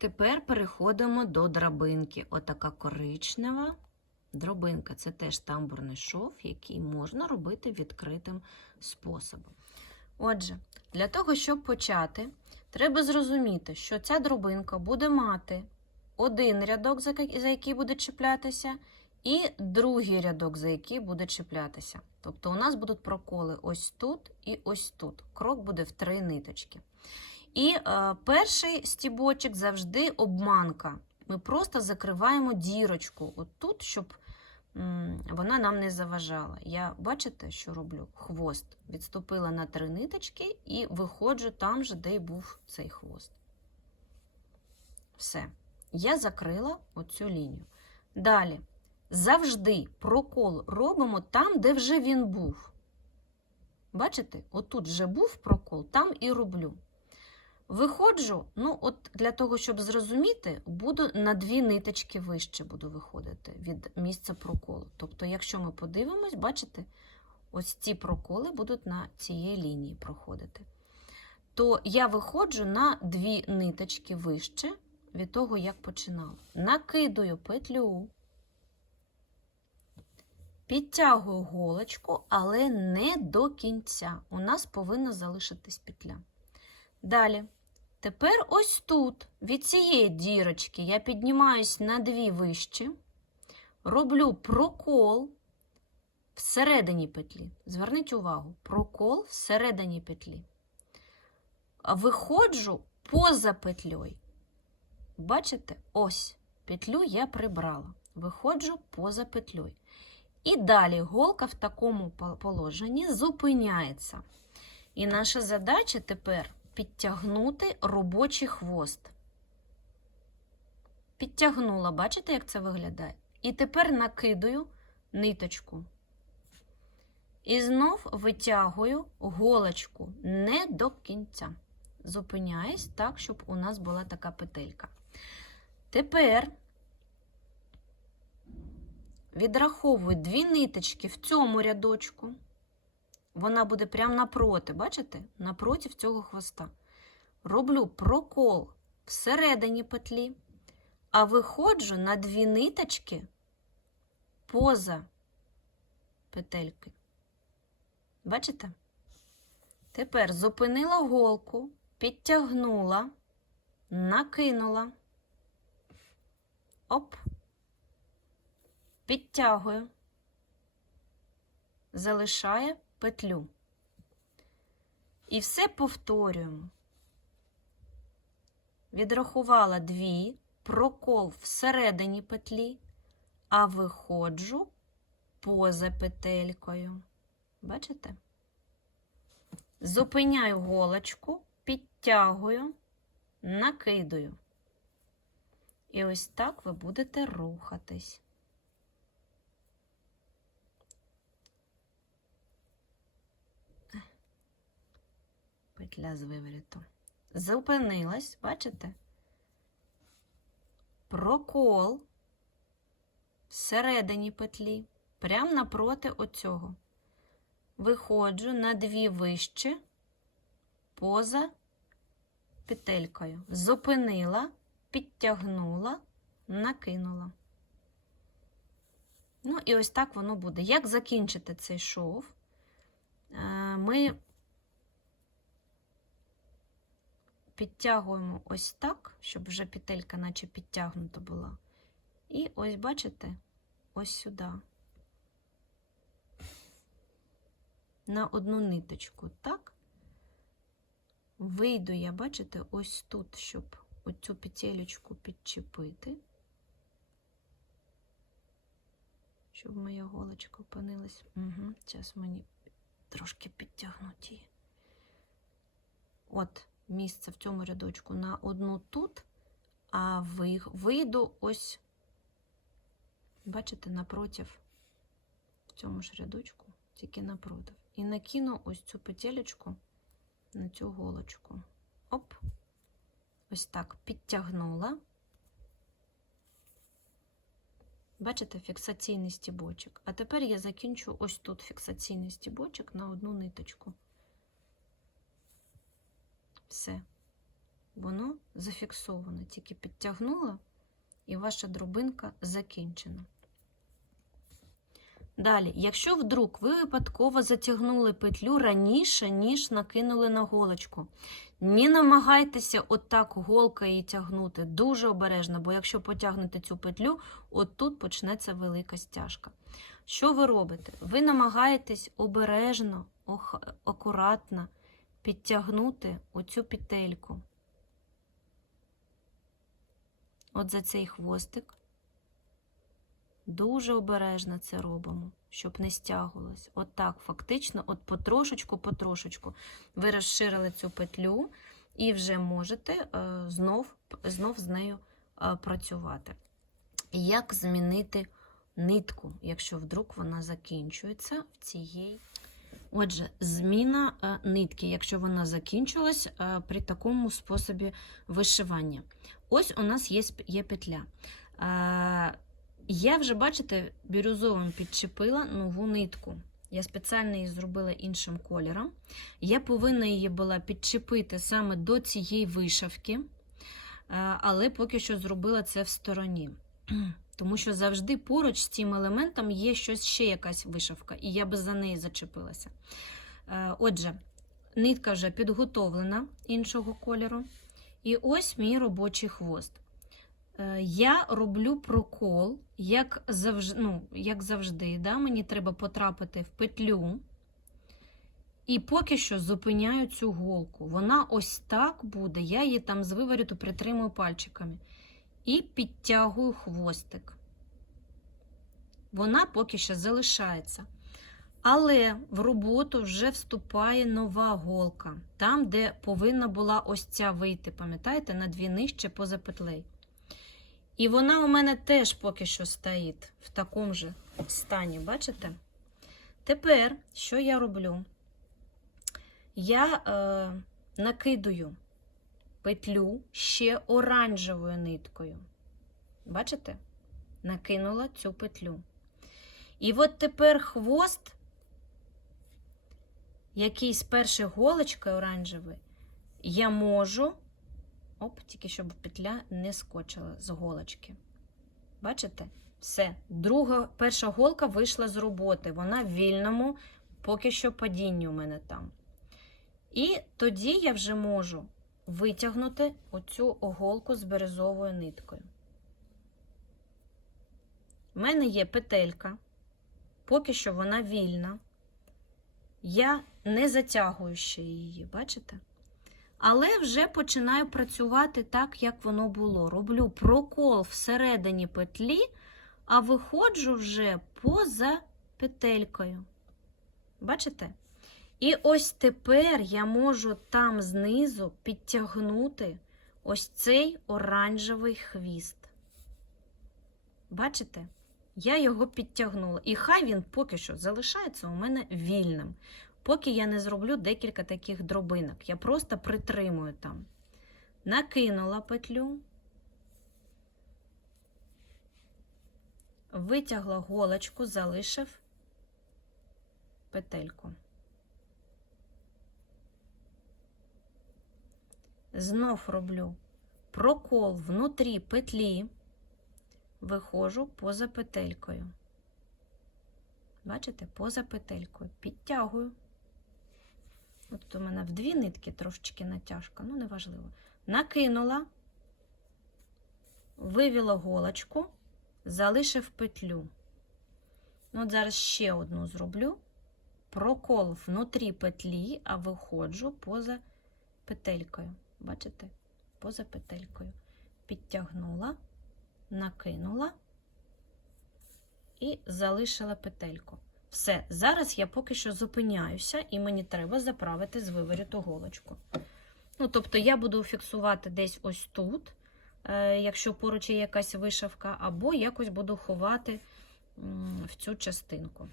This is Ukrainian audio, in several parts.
Тепер переходимо до драбинки. Отака коричнева дробинка. Це теж тамбурний шов, який можна робити відкритим способом. Отже, для того, щоб почати, треба зрозуміти, що ця дробинка буде мати один рядок, за за який буде чіплятися, і другий рядок, за який буде чіплятися. Тобто у нас будуть проколи ось тут і ось тут. Крок буде в три ниточки. І е, перший стібочок завжди обманка. Ми просто закриваємо дірочку отут, щоб м, вона нам не заважала. Я бачите, що роблю? Хвост. Відступила на три ниточки і виходжу там же, де й був цей хвост. Все. Я закрила оцю лінію. Далі. Завжди прокол робимо там, де вже він був. Бачите, отут вже був прокол, там і роблю. Виходжу, ну, от для того, щоб зрозуміти, буду на дві ниточки вище буду виходити від місця проколу. Тобто, якщо ми подивимось, бачите, ось ці проколи будуть на цієї лінії проходити. То я виходжу на дві ниточки вище від того, як починала. Накидую петлю, підтягую голочку, але не до кінця. У нас повинна залишитись петля. Далі. Тепер ось тут, від цієї дірочки, я піднімаюсь на дві вище, роблю прокол всередині петлі. Зверніть увагу, прокол всередині петлі. Виходжу поза петлею. Бачите, ось петлю я прибрала. Виходжу поза петлею. І далі голка в такому положенні зупиняється. І наша задача тепер підтягнути робочий хвост. Підтягнула, бачите, як це виглядає? І тепер накидаю ниточку. І знов витягую голочку не до кінця. Зупиняюсь так, щоб у нас була така петелька. Тепер відраховую дві ниточки в цьому рядочку. Вона буде прямо напроти, бачите? Напроти цього хвоста. Роблю прокол всередині петлі, а виходжу на дві ниточки поза петельки. Бачите? Тепер зупинила голку, підтягнула, накинула. Оп. Підтягую. Залишає петлю. І все повторюємо. Відрахувала дві, прокол всередині петлі, а виходжу поза петелькою. Бачите? Зупиняю голочку, підтягую, накидую. І ось так ви будете рухатись. Петля з виворіту. Зупинилась, бачите? Прокол всередині петлі, прямо напроти оцього. Виходжу на дві вище поза петелькою. Зупинила, підтягнула, накинула. Ну, і ось так воно буде. Як закінчити цей шов? Е, Ми підтягуємо ось так, щоб вже петелька наче підтягнута була. І ось, бачите, ось сюди. На одну ниточку, так? Вийду я, бачите, ось тут, щоб оцю петелечку підчепити, щоб моя голочка опинилась. Угу, зараз мені трошки підтягнути її. От, місце в цьому рядочку на одну тут, а вийду ось, бачите, напротив в цьому ж рядочку, тільки напротив. І накину ось цю петелечку на цю голочку. Оп. Ось так підтягнула. Бачите, фіксаційний стібочок. А тепер я закінчу ось тут фіксаційний стібочок на одну ниточку. Все. воно зафіксовано. Тільки підтягнула, і ваша дробинка закінчена. Далі, якщо вдруг ви випадково затягнули петлю раніше, ніж накинули на голочку, не намагайтеся отак голкою її тягнути. Дуже обережно, бо якщо потягнете цю петлю, отут почнеться велика стяжка. Що ви робите? Ви намагаєтесь обережно, ох- акуратно підтягнути оцю петельку. От за цей хвостик. Дуже обережно це робимо, щоб не стягувалось. От так, фактично, от потрошечку, потрошечку. Ви розширили цю петлю і вже можете е, знов, знов з нею е, працювати. Як змінити нитку, якщо вдруг вона закінчується в цієї. Отже, зміна е, нитки, якщо вона закінчилась е, при такому способі вишивання. Ось у нас є, є петля. Е, я вже, бачите, бірюзовим підчепила нову нитку. Я спеціально її зробила іншим кольором. Я повинна її була підчепити саме до цієї вишивки, але поки що зробила це в стороні. Тому що завжди поруч з цим елементом є щось ще якась вишивка, і я би за неї зачепилася. Е, Отже, нитка вже підготовлена іншого кольору. І ось мій робочий хвост. Е, Я роблю прокол, як завжди, ну, як завжди да? мені треба потрапити в петлю. І поки що зупиняю цю голку. Вона ось так буде. Я її там з виворіту притримую пальчиками. І підтягую хвостик. Вона поки що залишається. Але в роботу вже вступає нова голка, там, де повинна була ось ця вийти, пам'ятаєте, на дві нижче поза петлею. І вона у мене теж поки що стоїть в такому же стані, бачите? Тепер, що я роблю? Я е, накидую петлю ще оранжевою ниткою. Бачите? Накинула цю петлю. І от тепер хвост, який з першої голочки оранжевий, я можу. Оп, тільки щоб петля не скочила з голочки. Бачите? Все. Друга, перша голка вийшла з роботи. Вона в вільному, поки що падінні у мене там. І тоді я вже можу витягнути оцю голку з березовою ниткою. У мене є петелька, поки що вона вільна. Я не затягую ще її, бачите? Але вже починаю працювати так, як воно було. Роблю прокол всередині петлі, а виходжу вже поза петелькою. Бачите? І ось тепер я можу там знизу підтягнути ось цей оранжевий хвіст. Бачите? Я його підтягнула. І хай він поки що залишається у мене вільним. Поки я не зроблю декілька таких дробинок. Я просто притримую там. Накинула петлю, витягла голочку, залишив петельку. Знов роблю прокол внутрі петлі, виходжу поза петелькою. Бачите, поза петелькою. Підтягую. От у мене в дві нитки трошечки натяжка, ну неважливо. Накинула, вивіла голочку, залишив петлю. Ну, От зараз ще одну зроблю. Прокол внутрі петлі, а виходжу поза петелькою. Бачите? Поза петелькою. Підтягнула, накинула і залишила петельку. Все, зараз я поки що зупиняюся, і мені треба заправити з виворіту голочку. Ну, тобто, я буду фіксувати десь ось тут, е, якщо поруч є якась вишивка, або якось буду ховати в цю частинку.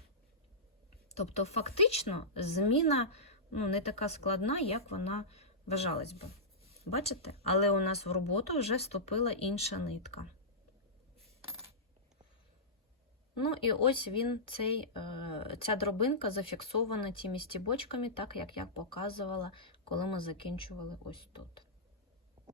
Тобто, фактично, зміна ну, не така складна, як вона вважалась би. Бачите? Але у нас в роботу вже вступила інша нитка. Ну, і ось він, цей, е, ця дробинка зафіксована тими стібочками, так як я показувала, коли ми закінчували ось тут.